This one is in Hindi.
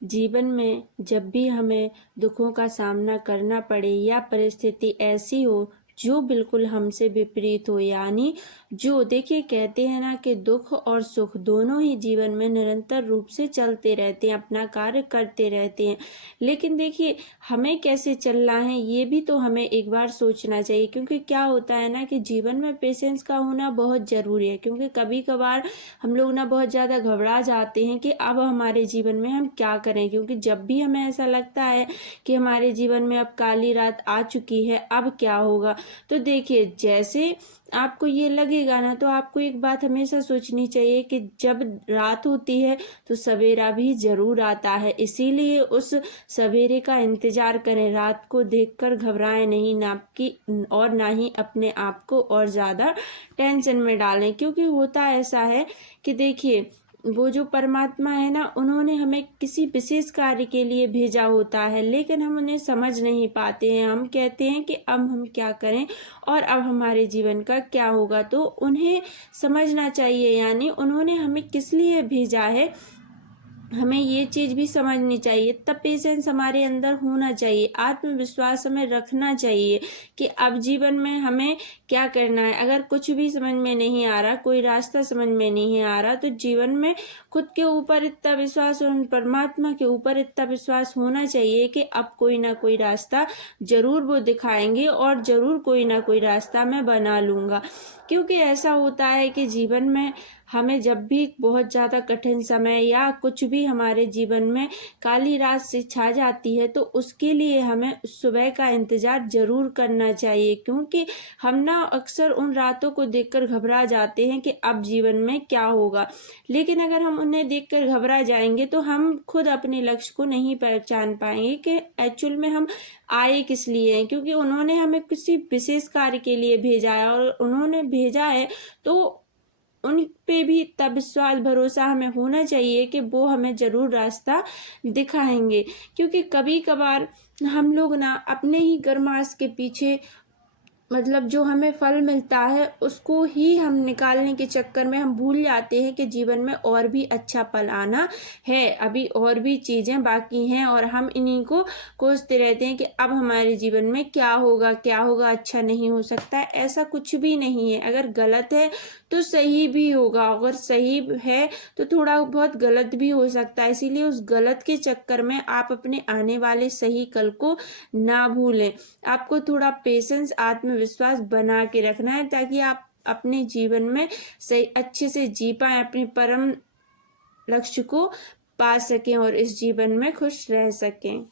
जीवन में जब भी हमें दुखों का सामना करना पड़े या परिस्थिति ऐसी हो जो बिल्कुल हमसे विपरीत हो, यानी जो देखिए कहते हैं ना कि दुख और सुख दोनों ही जीवन में निरंतर रूप से चलते रहते हैं, अपना कार्य करते रहते हैं। लेकिन देखिए हमें कैसे चलना है ये भी तो हमें एक बार सोचना चाहिए, क्योंकि क्या होता है ना कि जीवन में पेशेंस का होना बहुत ज़रूरी है। क्योंकि कभी कभार हम लोग ना बहुत ज़्यादा घबरा जाते हैं कि अब हमारे जीवन में हम क्या करें, क्योंकि जब भी हमें ऐसा लगता है कि हमारे जीवन में अब काली रात आ चुकी है, अब क्या होगा, तो देखिए जैसे आपको ये लगेगा ना, तो आपको एक बात हमेशा सोचनी चाहिए कि जब रात होती है तो सवेरा भी जरूर आता है। इसीलिए उस सवेरे का इंतजार करें, रात को देखकर घबराएं नहीं, ना कि और ना ही अपने आप को और ज़्यादा टेंशन में डालें। क्योंकि होता ऐसा है कि देखिए वो जो परमात्मा है ना, उन्होंने हमें किसी विशेष कार्य के लिए भेजा होता है, लेकिन हम उन्हें समझ नहीं पाते हैं। हम कहते हैं कि अब हम क्या करें और अब हमारे जीवन का क्या होगा, तो उन्हें समझना चाहिए, यानी उन्होंने हमें किस लिए भेजा है हमें ये चीज़ भी समझनी चाहिए। तब पेशेंस हमारे अंदर होना चाहिए, आत्मविश्वास हमें रखना चाहिए कि अब जीवन में हमें क्या करना है। अगर कुछ भी समझ में नहीं आ रहा, कोई रास्ता समझ में नहीं आ रहा, तो जीवन में खुद के ऊपर इतना विश्वास और परमात्मा के ऊपर इतना विश्वास होना चाहिए कि अब कोई ना कोई रास्ता जरूर वो दिखाएंगे और जरूर कोई ना कोई रास्ता मैं बना लूँगा। क्योंकि ऐसा होता है कि जीवन में हमें जब भी बहुत ज़्यादा कठिन समय या कुछ भी हमारे जीवन में काली रात से छा जाती है, तो उसके लिए हमें सुबह का इंतज़ार ज़रूर करना चाहिए। क्योंकि हम ना अक्सर उन रातों को देखकर घबरा जाते हैं कि अब जीवन में क्या होगा, लेकिन अगर हम उन्हें देखकर घबरा जाएंगे तो हम खुद अपने लक्ष्य को नहीं पहचान पाएंगे कि एक्चुअल में हम आए किस लिए हैं। क्योंकि उन्होंने हमें किसी विशेष कार्य के लिए भेजा है और उन्होंने भेजा है तो उन पे भी इतना विश्वास भरोसा हमें होना चाहिए कि वो हमें जरूर रास्ता दिखाएंगे। क्योंकि कभी कभार हम लोग ना अपने ही गरमाश के पीछे, मतलब जो हमें फल मिलता है उसको ही हम निकालने के चक्कर में हम भूल जाते हैं कि जीवन में और भी अच्छा पल आना है, अभी और भी चीज़ें बाकी हैं, और हम इन्हीं को कोसते रहते हैं कि अब हमारे जीवन में क्या होगा क्या होगा, अच्छा नहीं हो सकता है। ऐसा कुछ भी नहीं है, अगर गलत है तो सही भी होगा, अगर सही है तो थोड़ा बहुत गलत भी हो सकता है। इसीलिए उस गलत के चक्कर में आप अपने आने वाले सही कल को ना भूलें। आपको थोड़ा पेशेंस आत्मविश्वास बना के रखना है, ताकि आप अपने जीवन में सही अच्छे से जी पाएं, अपने परम लक्ष्य को पा सकें और इस जीवन में खुश रह सकें।